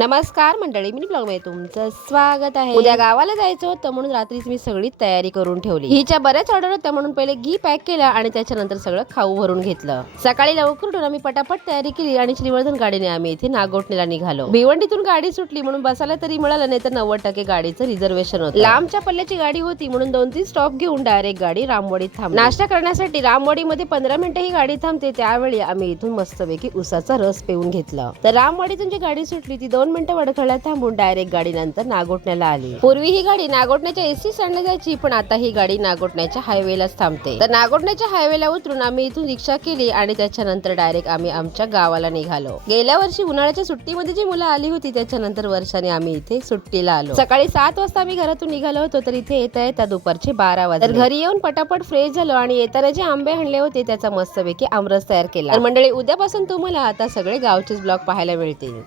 नमस्कार मंडळी, mini blog मध्ये तुमचं स्वागत आहे। उद्या गावाला जायचं होतं म्हणून रात्रीच मी सगळी तयारी करून ठेवली। हिच्या बऱ्याच ऑर्डर होत्या म्हणून पहिले घी पॅक केला आणि त्याच्यानंतर सगळं खाऊ भरून घेतलं। सकाळी लवकर उठून आम्ही पटापट तयारी केली आणि श्रीवर्धन गाडीने आम्ही इथे नागोठणेला निघालो। भिवंडीतून गाडी सुटली म्हणून बसायला तरी मिळालं, नाही तर 90% गाडीचं रिझर्वेशन होतं। लांबच्या पल्ल्याची गाडी होती म्हणून 2-3 स्टॉप घेऊन डायरेक्ट गाडी रामवाडीत थांबली। नाश्ता करण्यासाठी रामवाडीमध्ये 15 मिनिटं ही गाडी थांबते, त्यावेळी आम्ही इथून मस्तपैकी उसाचा रस पिऊन घेतला। तर रामवाडीतून जी गाडी सुटली ती 2 मिनिटं वडखळ्यात थांबून डायरेक्ट गाडी नंतर नागोठण्याला आली। पूर्वी ही गाडी नागोठण्याच्या एसटी स्टँडला जायची, पण आता ही गाडी नागोठण्याच्या हायवेलाच थांबते। तर नागोठण्याच्या हायवेला उतरून आम्ही इथून रिक्षा केली आणि त्याच्यानंतर डायरेक्ट आम्ही आमच्या गावाला निघालो। गेल्या वर्षी उन्हाळ्याच्या सुट्टीमध्ये जी मुलं आली होती त्याच्यानंतर वर्षाने आम्ही इथे सुट्टीला आलो। सकाळी 7 वाजता आम्ही घरातून निघालो होतो, तर इथे येता दुपारचे 12 वाजले। तर घरी येऊन पटापट फ्रेश झालो आणि येताना जे आंबे आणले होते त्याचा मस्तपैकी आमरस तयार केला। तर मंडळी, उद्यापासून तुम्हाला आता सगळे गावचेच ब्लॉग पाहायला मिळतील।